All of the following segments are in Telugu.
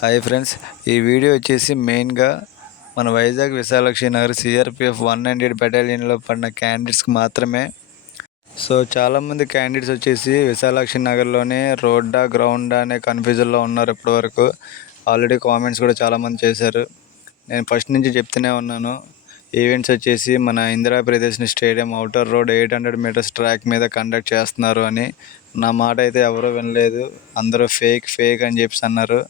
హాయ్ ఫ్రెండ్స్ ఈ వీడియో వచ్చేసి మెయిన్గా మన Vizag Visalakshi Nagar CRPF one hundred బెటాలియన్లో పడిన క్యాండిడేట్స్కి మాత్రమే. సో చాలామంది క్యాండిడేట్స్ వచ్చేసి విశాలాక్షి నగర్లోనే రోడ్డా గ్రౌండా అనే కన్ఫ్యూజన్లో ఉన్నారు ఇప్పటివరకు. ఆల్రెడీ కామెంట్స్ కూడా చాలామంది చేశారు. నేను ఫస్ట్ నుంచి చెప్తూనే ఉన్నాను. ఈవెంట్స్ వచ్చేసి మన Indira ప్రదేశ్ని stadium outer road eight hundred metres track మీద కండక్ట్ చేస్తున్నారు అని. నా మాట అయితే ఎవరూ వినలేదు. అందరూ ఫేక్ ఫేక్ అని చెప్పి అన్నారు.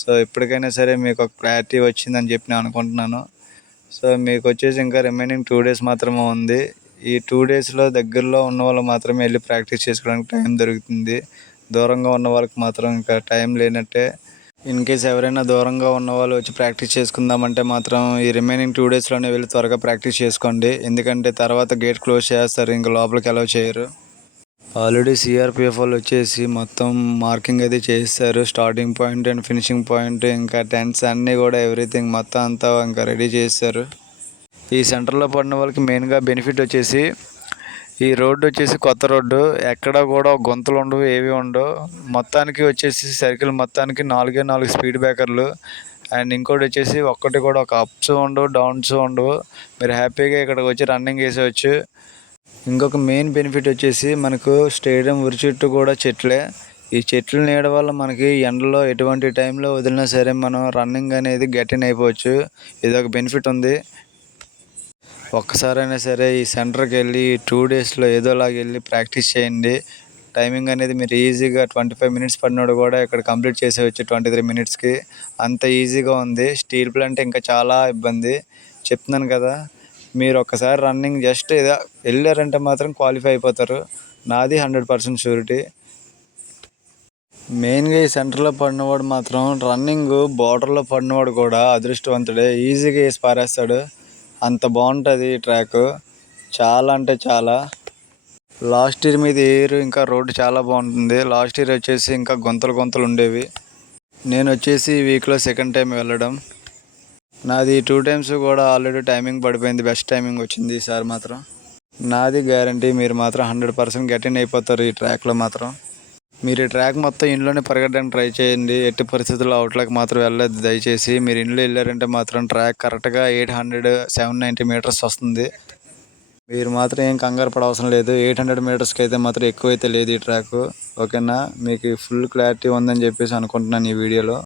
సో ఇప్పటికైనా సరే మీకు ఒక క్లారిటీ వచ్చిందని చెప్పి నేను అనుకుంటున్నాను. సో మీకు వచ్చేసి ఇంకా రిమైనింగ్ టూ డేస్ మాత్రమే ఉంది. ఈ టూ డేస్లో దగ్గరలో ఉన్న వాళ్ళు మాత్రమే వెళ్ళి ప్రాక్టీస్ చేసుకోవడానికి టైం దొరుకుతుంది. దూరంగా ఉన్న వాళ్ళకి మాత్రం ఇంకా టైం లేనట్టే. ఇన్ కేస్ ఎవరైనా దూరంగా ఉన్న వాళ్ళు వచ్చి ప్రాక్టీస్ చేసుకుందామంటే మాత్రం ఈ రిమైనింగ్ టూ డేస్లోనే వెళ్ళి త్వరగా ప్రాక్టీస్ చేసుకోండి. ఎందుకంటే తర్వాత గేట్ క్లోజ్ చేస్తారు ఇంకా లోపలికి అలౌ చేయరు. ఆల్రెడీ సిఆర్పిఎఫ్ వాళ్ళు వచ్చేసి మొత్తం మార్కింగ్ అయితే చేస్తారు starting point and finishing point ఇంకా టెంట్స్ అన్నీ కూడా ఎవ్రీథింగ్ మొత్తం అంతా ఇంకా రెడీ చేస్తారు ఈ సెంటర్లో పడిన వాళ్ళకి మెయిన్గా బెనిఫిట్ వచ్చేసి ఈ రోడ్డు వచ్చేసి కొత్త రోడ్డు. ఎక్కడ కూడా గుంతలు ఉండవు ఏవి ఉండవు. మొత్తానికి వచ్చేసి సర్కిల్ మొత్తానికి నాలుగే నాలుగు స్పీడ్ బ్రేకర్లు. అండ్ ఇంకోటి వచ్చేసి ఒక్కటి కూడా ఒక అప్స్ ఉండవు డౌన్స్ ఉండవు. మీరు హ్యాపీగా ఇక్కడికి వచ్చి రన్నింగ్ వేసేవచ్చు ఇంకొక మెయిన్ బెనిఫిట్ వచ్చేసి మనకు స్టేడియం ఉరి చుట్టూ కూడా చెట్లే. ఈ చెట్లు నీడ వల్ల మనకి ఎండలో ఎటువంటి టైంలో వదిలినా సరే మనం రన్నింగ్ అనేది గట్టిన అయిపోవచ్చు. ఇది ఒక బెనిఫిట్ ఉంది. ఒక్కసారైనా సరే ఈ సెంటర్కి వెళ్ళి టూ డేస్లో ఏదోలాగా వెళ్ళి ప్రాక్టీస్ చేయండి. టైమింగ్ అనేది మీరు ఈజీగా ట్వంటీ ఫైవ్ మినిట్స్ పడినోడు కూడా ఇక్కడ కంప్లీట్ చేసేవచ్చు ట్వంటీ త్రీ మినిట్స్కి అంత ఈజీగా ఉంది. స్టీల్ ప్లాంట్ ఇంకా చాలా ఇబ్బంది. చెప్తున్నాను కదా మీరు ఒక్కసారి రన్నింగ్ జస్ట్ ఏదో వెళ్ళారంటే మాత్రం క్వాలిఫై అయిపోతారు. నాది హండ్రెడ్ పర్సెంట్ షూరిటీ మెయిన్గా ఈ సెంటర్లో పడినవాడు మాత్రం రన్నింగ్ బార్డర్లో పడినవాడు కూడా అదృష్టవంతుడే. ఈజీగా వేసి పారేస్తాడు. అంత బాగుంటుంది ఈ ట్రాక్ చాలా అంటే చాలా. లాస్ట్ ఇయర్ మీద ఇయర్ ఇంకా రోడ్డు చాలా బాగుంటుంది. లాస్ట్ ఇయర్ వచ్చేసి ఇంకా గుంతలు గుంతలు ఉండేవి. నేను వచ్చేసి ఈ వీక్లో సెకండ్ టైం వెళ్ళడం. నాది టూ టైమ్స్ కూడా ఆల్రెడీ టైమింగ్ పడిపోయింది. బెస్ట్ టైమింగ్ వచ్చింది ఈసారి మాత్రం. నాది గ్యారంటీ మీరు మాత్రం హండ్రెడ్ పర్సెంట్ గెటిన్ అయిపోతారు ఈ ట్రాక్లో మాత్రం. మీరు ఈ ట్రాక్ మొత్తం ఇంట్లోనే పరిగెట్టడానికి ట్రై చేయండి. ఎట్టి పరిస్థితుల్లో అవుట్లోకి మాత్రం వెళ్ళలేదు దయచేసి మీరు ఇంట్లో వెళ్ళారంటే మాత్రం ట్రాక్ కరెక్ట్గా eight hundred seven ninety metres వస్తుంది. మీరు మాత్రం ఏం కంగారు పడవసరం లేదు. ఎయిట్ హండ్రెడ్ మీటర్స్కి అయితే మాత్రం ఎక్కువైతే లేదు ఈ ట్రాక్ ఓకేనా? మీకు ఫుల్ క్లారిటీ ఉందని చెప్పేసి అనుకుంటున్నాను ఈ వీడియోలో